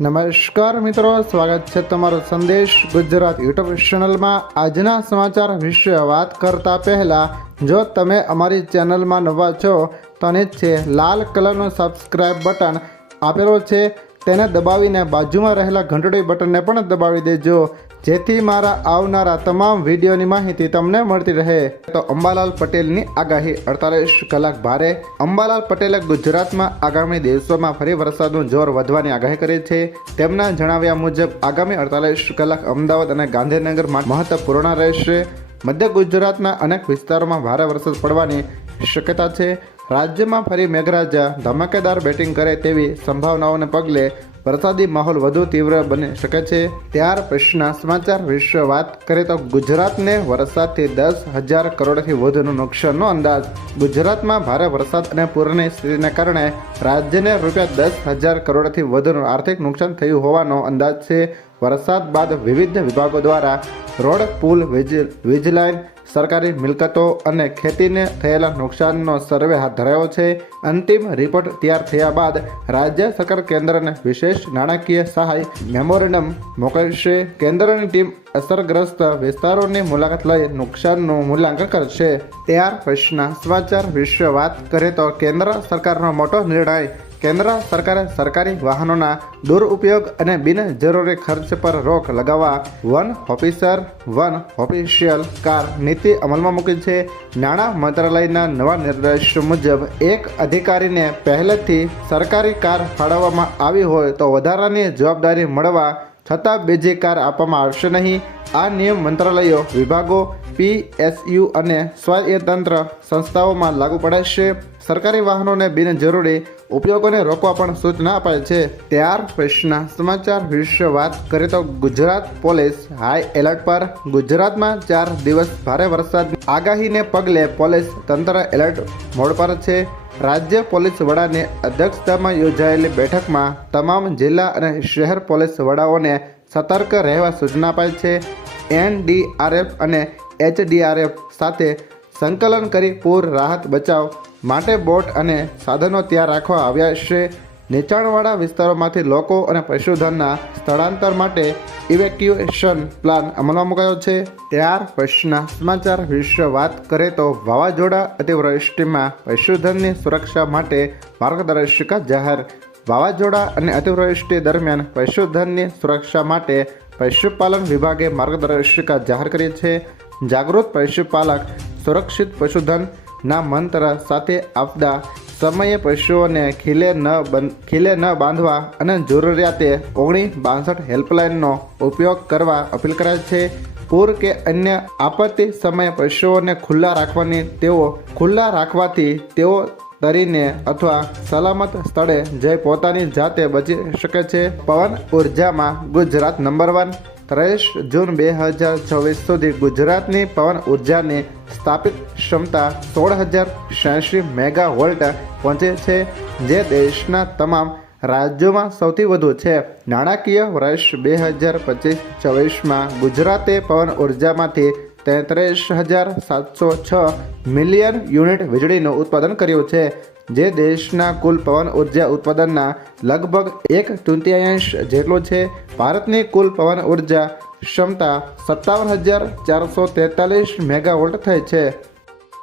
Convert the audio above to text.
નમસ્કાર મિત્રો, સ્વાગત છે તમારો સંદેશ ગુજરાત યુટ્યુબ ચેનલમાં। આજના સમાચાર વિશે વાત કરતા પહેલા જો તમે અમારી ચેનલમાં નવા છો તો નીચે લાલ કલરનું સબસ્ક્રાઇબ બટન આપેલો છે તેને દબાવીને બાજુમાં રહેલા ઘંટડી બટનને પણ દબાવી દેજો, જેથી મારા આવનારા તમામ વિડીયોની માહિતી તમને મળતી રહે। તો અંબાલાલ પટેલની આગાહી 48 કલાક ભારે। અંબાલાલ પટેલે ગુજરાતમાં આગામી દિવસોમાં ફરી વરસાદનું જોર વધવાની આગાહી કરી છે। તેમના જણાવ્યા મુજબ આગામી 48 કલાક અમદાવાદ અને ગાંધીનગરમાં મહત્વપૂર્ણ રહેશે। મધ્ય ગુજરાતના અનેક વિસ્તારોમાં ભારે વરસાદ પડવાની શક્યતા છે। રાજ્યમાં ફરી મેઘરાજા ધમાકેદાર બેટિંગ કરે તેવી સંભાવનાઓને પગલે વરસાદી માહોલ વધુ તીવ્ર બની શકે છે। ત્યાર પછીના સમાચાર વિશે વાત કરીએ તો ગુજરાતને વરસાદથી 10,000 કરોડથી વધુનું નુકસાનનો અંદાજ। ગુજરાતમાં ભારે વરસાદ અને પૂરની સ્થિતિને કારણે રાજ્યને ₹10,000 કરોડથી વધુનું આર્થિક નુકસાન થયું હોવાનો અંદાજ છે। વરસાદ બાદ વિવિધ વિભાગો દ્વારા રોડ, પુલ, વીજ લાઇન, સરકારી મિલકતો અને ખેતીને થયેલા નુકસાનનો સર્વે હાથ ધરાયો છે। અંતિમ રિપોર્ટ તૈયાર થયા બાદ રાજ્ય સરકાર કેન્દ્રને વિશેષ નાણાકીય સહાય મેમોરેન્ડમ મોકલશે। કેન્દ્રની ટીમ અસરગ્રસ્ત વિસ્તારોની મુલાકાત લઈ નુકસાનનું મૂલ્યાંકન કરશે। ત્યાર પછીના સમાચાર વિશે વાત કરીએ તો કેન્દ્ર સરકારનો મોટો નિર્ણય। કેન્દ્ર સરકારે સરકારી વાહનોના દુરુપયોગ અને બિનજરૂરી ખર્ચ પર રોક લગાવવા one officer one official car નીતિ અમલમાં મૂકી છે। નાણાં મંત્રાલયના નવા નિર્દેશ મુજબ એક અધિકારીને પહેલેથી સરકારી કાર ફાળવવામાં આવી હોય તો વધારાની જવાબદારી મળવા છતાં બીજી કાર આપવામાં આવશે નહીં। આ નિયમ મંત્રાલયો, વિભાગો, PSU અને સ્વાયત્તંત્ર સંસ્થાઓમાં લાગુ પડશે। સરકારી વાહનોને બિનજરૂરી ઉપયોગોને રોકવા પણ સૂચના અપાઈ છે। ત્યાર પછીના સમાચાર વિશે વાત કરીએ તો ગુજરાત પોલીસ હાઈ એલર્ટ પર। ગુજરાતમાં 4 દિવસ ભારે વરસાદની આગાહીને પગલે પોલીસ તંત્ર એલર્ટ મોડ પર છે। રાજ્ય પોલીસ વડાની અધ્યક્ષતામાં યોજાયેલી બેઠકમાં તમામ જિલ્લા અને શહેર પોલીસ વડાઓને સતર્ક રહેવા સૂચના અપાઈ છે। NDRF અને HDRF સાથે સંકલન કરી પૂર રાહત બચાવ માટે બોટ અને સાધનો ત્યાં રાખવા આવ્યા છે। નીચાણવાળા વિસ્તારોમાંથી લોકો અને પશુધનના સ્થળાંતર માટે ઇવેક્યુએશન પ્લાન અમલમાં મુકાયો છે। ત્યાર પછીના સમાચાર વિશે વાત કરીએ તો વાવાઝોડા અતિવૃષ્ટિમાં પશુધનની સુરક્ષા માટે માર્ગદર્શિકા જાહેર। વાવાઝોડા અને અતિવૃષ્ટિ દરમિયાન પશુધનની સુરક્ષા માટે પશુપાલન વિભાગે માર્ગદર્શિકા જાહેર કરી છે। જાગૃત પશુપાલક સુરક્ષિત પશુધન ના મંત્ર સાથે આપદા સમયે પશુઓને ખીલે ન બાંધવા અને જરૂરિયાતે 1962 હેલ્પલાઇનનો ઉપયોગ કરવા અપીલ કરાય છે। પૂર કે અન્ય આપત્તિ સમયે પશુઓને ખુલ્લા રાખવાથી તેઓ તરીને અથવા સલામત સ્થળે જઈ પોતાની જાતે બચી શકે છે। પવન ઉર્જામાં ગુજરાત નંબર 1। 23 જૂન 2024 સુધી ગુજરાતની પવન ઉર્જાની સ્થાપિત ક્ષમતા 16,086 મેગાવોલ્ટ પહોંચે છે, જે દેશના તમામ રાજ્યોમાં સૌથી વધુ છે। નાણાકીય વર્ષ 2025-24માં ગુજરાતે પવન ઉર્જામાંથી 33,706 મિલિયન યુનિટ વીજળીનું ઉત્પાદન કર્યું છે, જે દેશના કુલ પવન ઉર્જા ઉત્પાદનના લગભગ 1/3 જેટલું છે। ભારતની કુલ પવન ઉર્જા ક્ષમતા 57,443 મેગાવોલ્ટ થઈ છે।